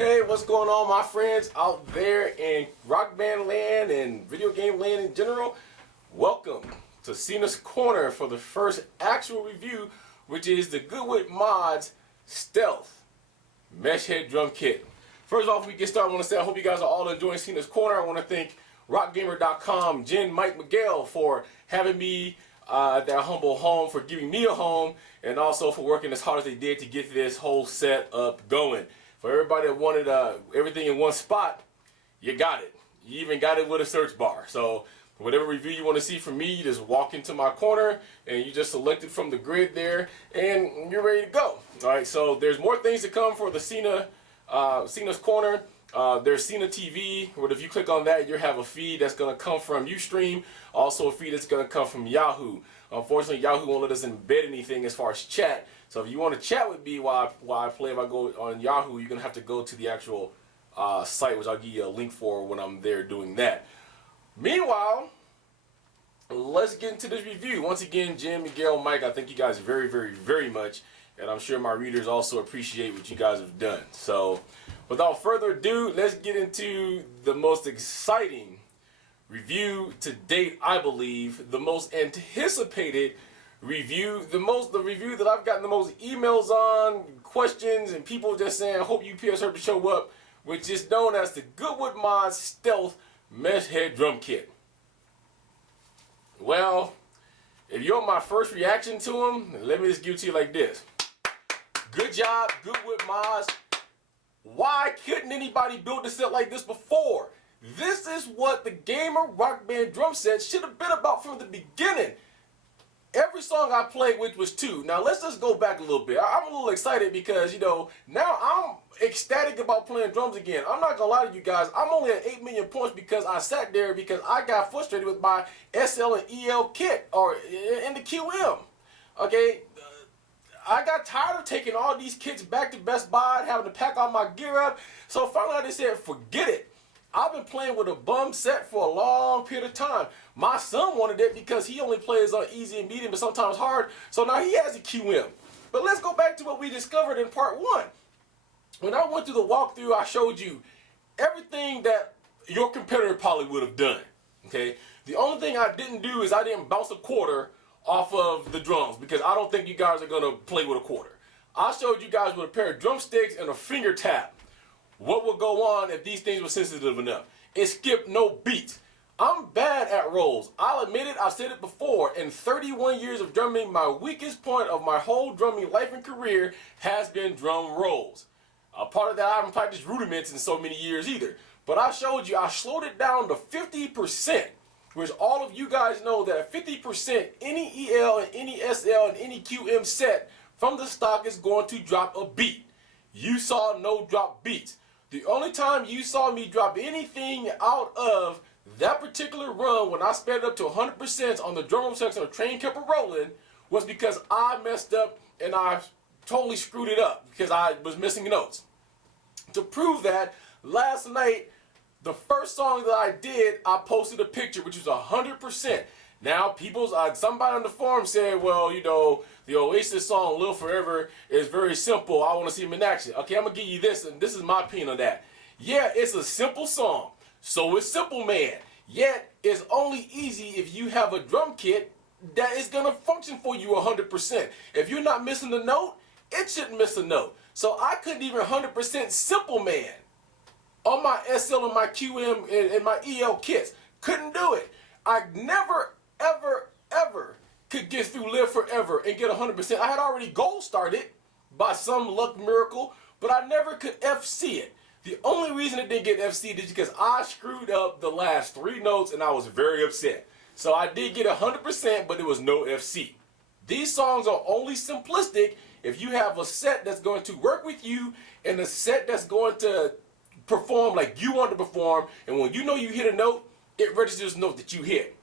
Hey, what's going on, my friends out there in rock band land and video game land in general? Welcome to Cena's Corner for the first actual review, which is the GoodWood Mods Stealth Mesh Head Drum Kit. First off, we get started, I want to say I hope you guys are all enjoying Cena's Corner. I want to thank rockgamer.com, Jen, Mike, Miguel for having me at their humble home, for giving me a home, and also for working as hard as they did to get this whole set up going. For everybody that wanted everything in one spot, you got it. You even got it with a search bar. So whatever review you want to see from me, you just walk into my corner and you just select it from the grid there and you're ready to go. All right, so there's more things to come for the Cena's Corner. There's Cena TV, where if you click on that, you have a feed that's going to come from Ustream, also a feed that's going to come from Yahoo. Unfortunately, Yahoo won't let us embed anything as far as chat. So if you want to chat with me while I play, if I go on Yahoo, you're going to have to go to the actual site, which I'll give you a link for when I'm there doing that. Meanwhile, let's get into this review. Once again, Jim, Miguel, Mike, I thank you guys very, very, very much. And I'm sure my readers also appreciate what you guys have done. So without further ado, let's get into the most exciting review to date, I believe. The most anticipated review, the review that I've gotten the most emails on, questions, and people just saying, I hope UPS heard to show up, which is known as the GoodWood Mods Stealth Mesh Head Drum Kit. Well, if you're my first reaction to them, let me just give it to you like this. Good job, GoodWood Mods. Why couldn't anybody build a set like this before? This is what the gamer rock band drum set should have been about from the beginning. Every song I played with was 2. Now let's just go back a little bit. I'm a little excited because, you know, now I'm ecstatic about playing drums again. I'm not gonna lie to you guys, I'm only at 8 million points because I sat there because I got frustrated with my SL and EL kit, or in the QM. Okay, I got tired of taking all these kits back to Best Buy, having to pack all my gear up. So finally I just said, forget it. I've been playing with a bum set for a long period of time. My son wanted it because he only plays on easy and medium, but sometimes hard. So now he has a QM. But let's go back to what we discovered in part 1. When I went through the walkthrough, I showed you everything that your competitor probably would have done. Okay. The only thing I didn't do is I didn't bounce a quarter off of the drums, because I don't think you guys are going to play with a quarter. I showed you guys with a pair of drumsticks and a finger tap what would go on if these things were sensitive enough. It skipped no beats. I'm bad at rolls. I'll admit it, I've said it before. In 31 years of drumming, my weakest point of my whole drumming life and career has been drum rolls. A part of that, I haven't practiced rudiments in so many years either. But I showed you, I slowed it down to 50%. Which all of you guys know that at 50%, any EL and any SL and any QM set from the stock is going to drop a beat. You saw no drop beats. The only time you saw me drop anything out of that particular run when I sped it up to 100% on the drum roll section of Train Kept It Rolling was because I messed up and I totally screwed it up because I was missing notes. To prove that, last night, the first song that I did, I posted a picture, which was 100%. Now, somebody on the forum said, well, you know, the Oasis song, Live Forever, is very simple. I want to see him in action. Okay, I'm going to give you this, and this is my opinion on that. Yeah, it's a simple song. So is Simple Man. Yet, it's only easy if you have a drum kit that is going to function for you 100%. If you're not missing a note, it shouldn't miss a note. So I couldn't even 100% Simple Man on my SL and my QM and my EL kits. Couldn't do it. I never, ever, ever could get through Live Forever and get 100%. I had already gold started by some luck miracle, but I never could FC it. The only reason it didn't get FC is because I screwed up the last 3 notes and I was very upset. So I did get 100%, but there was no FC. These songs are only simplistic if you have a set that's going to work with you and a set that's going to perform like you want to perform, and when you know you hit a note, it registers the note that you hit.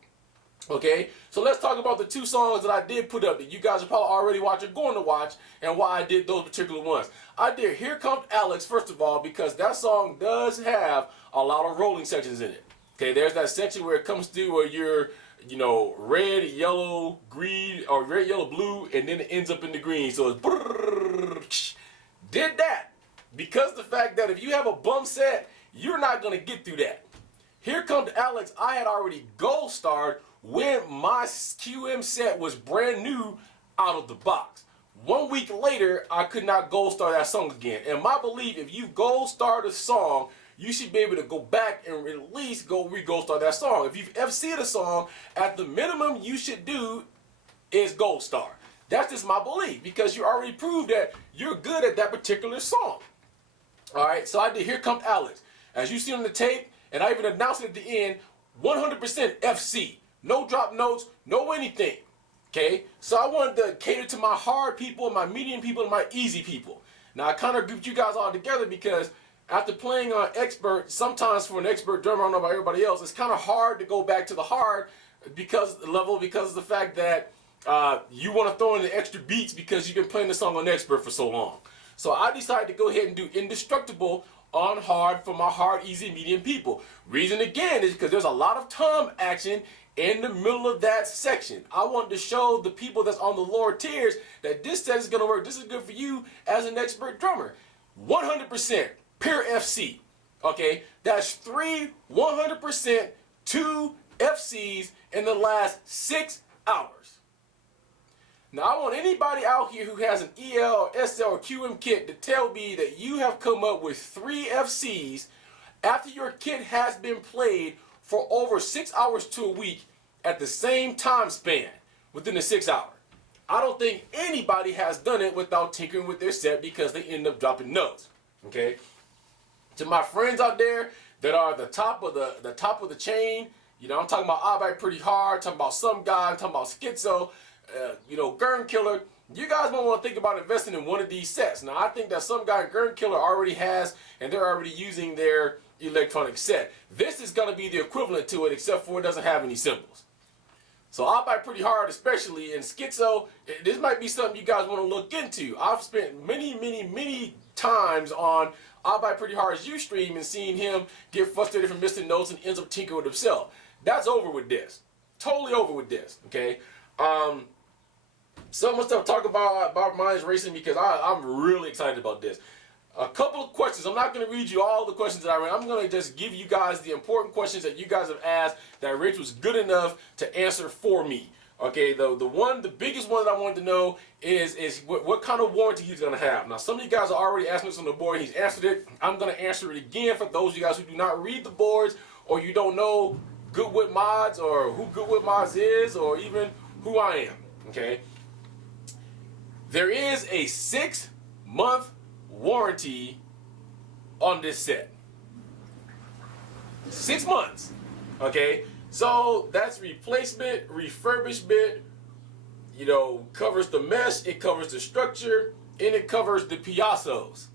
Okay, so let's talk about the 2 songs that I did put up that you guys are probably already watching, going to watch, and why I did those particular ones. I did Here Comes Alex, first of all, because that song does have a lot of rolling sections in it. Okay, there's that section where it comes through where you're, you know, red, yellow, green, or red, yellow, blue, and then it ends up in the green. So it's did that. Because the fact that if you have a bum set, you're not going to get through that. Here comes Alex. I had already gold starred when my QM set was brand new out of the box. 1 week later, I could not gold star that song again. And my belief, if you gold starred a song, you should be able to go back and at least go re-gold star that song. If you've FC'd a song, at the minimum you should do is gold star. That's just my belief, because you already proved that you're good at that particular song. All right, so I did Here Comes Alex. As you see on the tape, and I even announced it at the end, 100% FC. No drop notes, no anything. Okay, so I wanted to cater to my hard people, my medium people, and my easy people. Now I kind of grouped you guys all together because after playing on expert, sometimes for an expert drummer, I don't know about everybody else, it's kind of hard to go back to the hard because of the fact that you want to throw in the extra beats because you've been playing the song on expert for so long. So I decided to go ahead and do indestructible on hard for my hard, easy, medium people. Reason again is because there's a lot of tom action in the middle of that section. I wanted to show the people that's on the lower tiers that this set is going to work. This is good for you as an expert drummer. 100% pure FC. Okay, that's 3 100% 2 FCs in the last 6 hours. Now I want anybody out here who has an EL or SL or QM kit to tell me that you have come up with 3 FCs after your kit has been played for over 6 hours to a week at the same time span within the 6 hours. I don't think anybody has done it without tinkering with their set because they end up dropping notes. Okay. To my friends out there that are the top of the chain, you know, I'm talking about I Bite Pretty Hard, talking about some guy, I'm talking about Schizo, Gurn Killer. You guys might want to think about investing in one of these sets. Now I think that some guy Gurn Killer already has, and they're already using their electronic set. This is going to be the equivalent to it, except for it doesn't have any cymbals. So I Bite Pretty Hard, especially in Schizo, this might be something you guys want to look into. I've spent many times on I Bite Pretty Hard's Ustream and seeing him get frustrated from missing notes and ends up tinkering with himself. That's over with this. Totally over with this. Okay. So much stuff to talk about Minds Racing because I'm really excited about this. A couple of questions. I'm not going to read you all the questions that I read. I'm going to just give you guys the important questions that you guys have asked that Rich was good enough to answer for me. Okay, the biggest one that I wanted to know is what kind of warranty he's going to have. Now, some of you guys are already asking this on the board. He's answered it. I'm going to answer it again for those of you guys who do not read the boards or you don't know GoodWood Mods or who GoodWood Mods is or even who I am. Okay, there is a 6-month warranty on this set. 6 months. Okay, so that's replacement, refurbishment, covers the mesh, it covers the structure, and it covers the piazzos.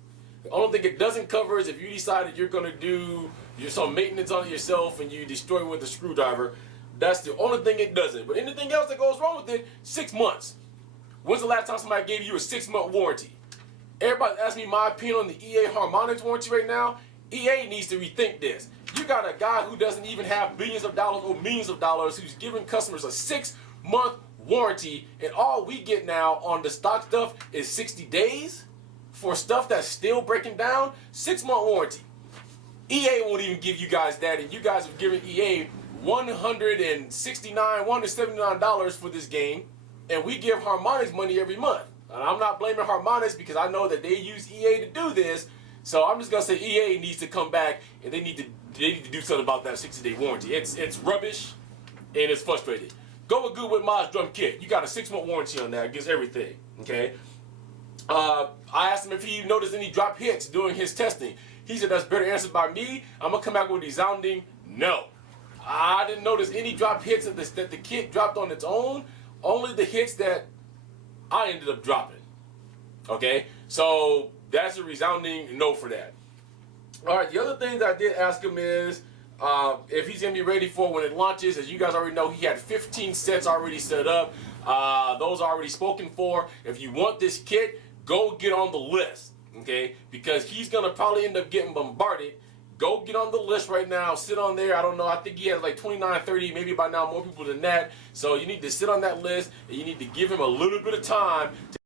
The only thing it doesn't cover is if you decided you're going to do some maintenance on it yourself and you destroy it with a screwdriver. That's the only thing it doesn't. But anything else that goes wrong with it, 6 months. When's the last time somebody gave you a 6-month warranty? Everybody asks me my opinion on the EA Harmonics warranty right now. EA needs to rethink this. You got a guy who doesn't even have billions of dollars or millions of dollars who's giving customers a 6-month warranty, and all we get now on the stock stuff is 60 days for stuff that's still breaking down. 6-month warranty. EA won't even give you guys that, and you guys have given EA $179 for this game, and we give Harmonics money every month. And I'm not blaming Harmonics because I know that they use EA to do this. So I'm just gonna say EA needs to come back and they need to do something about that 60-day warranty. It's rubbish and it's frustrating. Go with GoodWood Mods drum kit. You got a 6-month warranty on that. It gives everything. Okay. I asked him if he noticed any drop hits during his testing. He said that's better answered by me. I'm gonna come back with a resounding no. I didn't notice any drop hits that the kit dropped on its own. Only the hits that I ended up dropping. Okay, so that's a resounding no for that. All right, the other thing that I did ask him is if he's gonna be ready for when it launches. As you guys already know, he had 15 sets already set up. Those are already spoken for. If you want this kit, go get on the list. Okay, because he's gonna probably end up getting bombarded. Go get on the list right now. Sit on there. I don't know. I think he has like 29, 30, maybe by now more people than that. So you need to sit on that list and you need to give him a little bit of time to